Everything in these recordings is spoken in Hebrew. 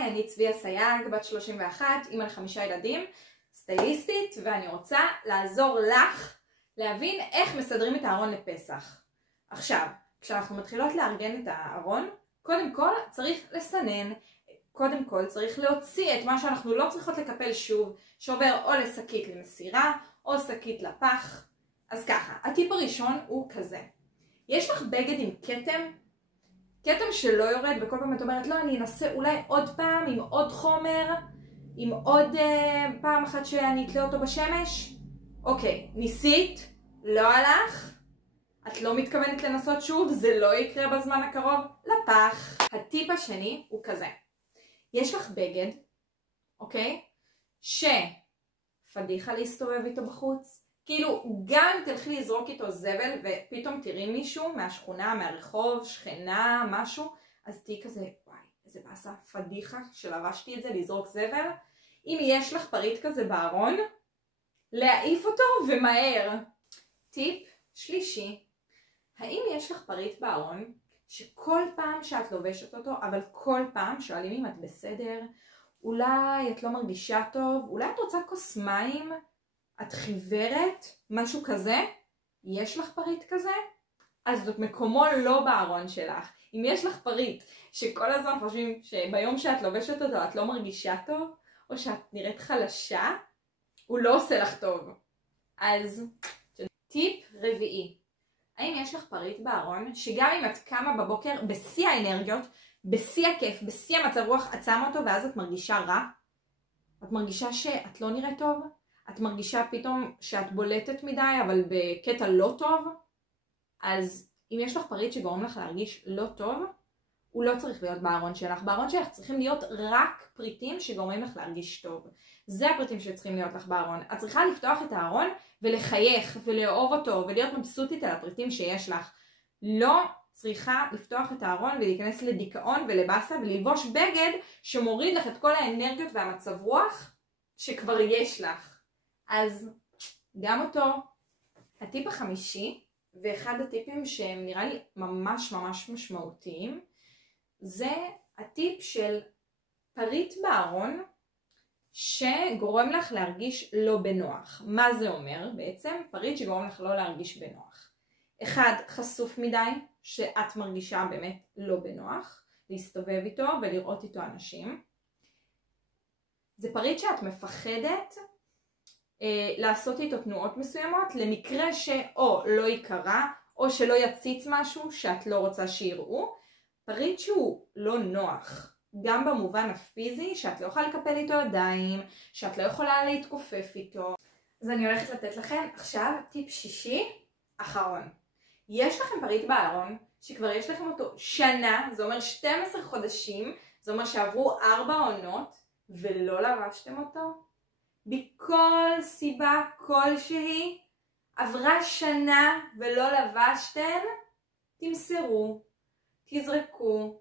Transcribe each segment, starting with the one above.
היי, אני צביה סייג, בת 31, אמא ל5 ילדים, סטייליסטית, ואני רוצה לעזור לך להבין איך מסדרים את הארון לפסח. עכשיו, כשאנחנו מתחילות לארגן את הארון, קודם כל צריך לסנן, קודם כל צריך להוציא את מה שאנחנו לא צריכות לקפל שוב, שעובר או לשקית למסירה או שקית לפח. אז ככה, הטיפ הראשון הוא כזה. יש לך בגד עם כתם? כתם שלא יורד, וכל פעם את אומרת, לא, אני אנסה אולי עוד פעם עם עוד חומר, עם עוד פעם אחת שאני אתלה אותו בשמש? אוקיי, ניסית, לא הלך, את לא מתכוונת לנסות שוב, זה לא יקרה בזמן הקרוב, לפח. הטיפ השני הוא כזה. יש לך בגד, אוקיי? שפדיחה להסתובב איתו בחוץ. כאילו, גם אם תלכי לזרוק איתו זבל ופתאום תראי מישהו מהשכונה, מהרחוב, שכנה, משהו, אז תהי כזה, וואי, איזה באסה, פדיחה שלבשתי את זה, לזרוק זבל. אם יש לך פריט כזה בארון, להעיף אותו ומהר. טיפ שלישי, האם יש לך פריט בארון שכל פעם שאת לובשת אותו, אבל כל פעם שואלים אם את בסדר, אולי את לא מרגישה טוב, אולי את רוצה כוס מים, את חיוורת, משהו כזה? יש לך פריט כזה? אז זאת מקומו לא בארון שלך. אם יש לך פריט שכל הזמן חושבים שביום שאת לובשת אותו את לא מרגישה טוב, או שאת נראית חלשה, הוא לא עושה לך טוב. אז טיפ רביעי. האם יש לך פריט בארון שגם אם את קמה בבוקר בשיא האנרגיות, בשיא הכיף, בשיא המצב רוח, את שמה אותו ואז את מרגישה רע? את מרגישה שאת לא נראית טוב? את מרגישה פתאום שאת בולטת מדי אבל בקטע לא טוב? אז אם יש לך פריט שגורם לך להרגיש לא טוב, הוא לא צריך להיות בארון שלך. בארון שלך צריכים להיות רק פריטים שגורמים לך להרגיש טוב. זה הפריטים שצריכים להיות לך בארון. את צריכה לפתוח את הארון ולחייך ולאהוב אותו ולהיות מבסוטית על הפריטים שיש לך. לא צריכה לפתוח את הארון ולהיכנס לדיכאון ולבאסה וללבוש בגד שמוריד לך את כל האנרגיות והמצב רוח שכבר יש לך. אז גם אותו. הטיפ החמישי, ואחד הטיפים שהם נראה לי ממש משמעותיים, זה הטיפ של פריט בארון שגורם לך להרגיש לא בנוח. מה זה אומר בעצם? פריט שגורם לך לא להרגיש בנוח. אחד, חשוף מדי, שאת מרגישה באמת לא בנוח, להסתובב איתו ולראות איתו אנשים. זה פריט שאת מפחדת לעשות איתו תנועות מסוימות, למקרה שאו לא יקרה, או שלא יציץ משהו שאת לא רוצה שיראו. פריט שהוא לא נוח, גם במובן הפיזי, שאת לא יכולה לקפל איתו ידיים, שאת לא יכולה להתכופף איתו. אז אני הולכת לתת לכם עכשיו טיפ שישי, אחרון. יש לכם פריט בארון, שכבר יש לכם אותו שנה, זה אומר 12 חודשים, זה אומר שעברו 4 עונות, ולא לבשתם אותו? בכל סיבה כלשהי, עברה שנה ולא לבשתם, תמסרו, תזרקו,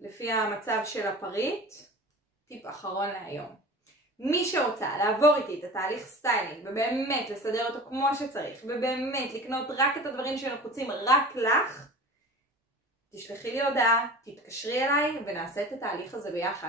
לפי המצב של הפריט. טיפ אחרון להיום. מי שרוצה לעבור איתי את התהליך סטיילינג ובאמת לסדר אותו כמו שצריך, ובאמת לקנות רק את הדברים שנחוצים רק לך, תשלחי לי הודעה, תתקשרי אליי ונעשה את התהליך הזה ביחד.